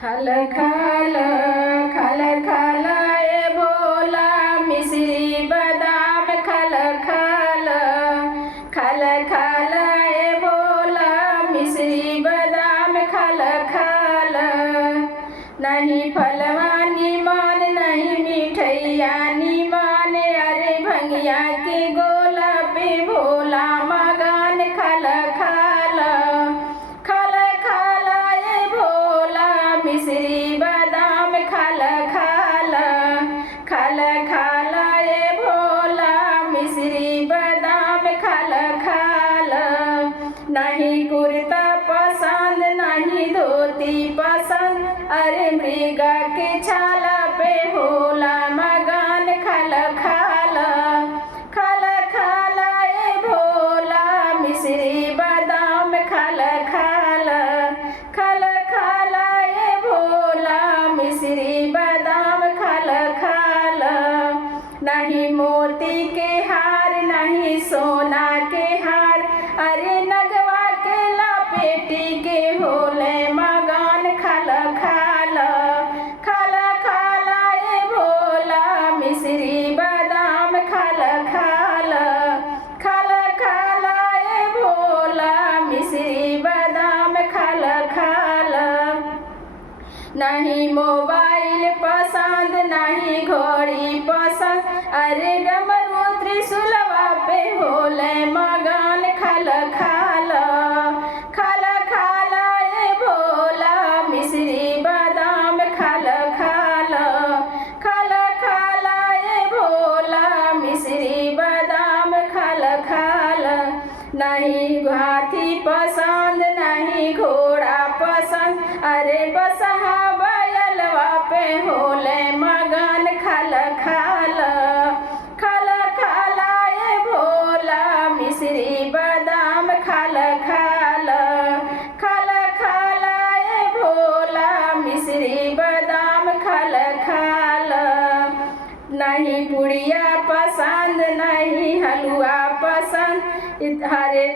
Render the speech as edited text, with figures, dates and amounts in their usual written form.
खल खल खल खल ए भोला मिश्री बादाम खल खल खल खल ए भोला मिश्री बादाम खल खल। नहीं फलवा निमान नहीं मिठैया निमान, अरे भंगिया के गोला पे भोला मगन खल खल खल खल ए भोला मिश्री बादाम खल खल खल खल ए भोला मिश्री बादाम खल खल। नहीं कुर्ता पसंद नहीं धोती पसंद, अरे मृगा के छाला पे भोला मगन खल खल खल खल ए भोला मिश्री बादाम खल खल खल खल ए भोला मिश्री बादाम खल खल। नहीं मोती के हार नहीं सोना के हार, अरे नगवा के लपेटी के भोले मगन खल खल खल खल ए भोला मिश्री बादाम खल खल खल खल ए भोला मिश्री बादाम खल खल। नहीं मोबाइल पसंद नहीं घोड़ी पसंद, अरे डमरू त्रिशूलवा पे भोले मगन खल खल खल खल ए भोला मिश्री बादाम खल खल खल खल ए भोला मिश्री बादाम खल खल। नहीं हाथी पसंद नहीं घोड़ा पसंद, अरे बसहा बैलवा पे भोले मगन खल खल खल खल ए भोला मिश्री बादाम खल खल खल खल ए भोला मिश्री बादाम खल खल। नहीं पुड़िया पसंद नहीं हलवा पसंद, हरे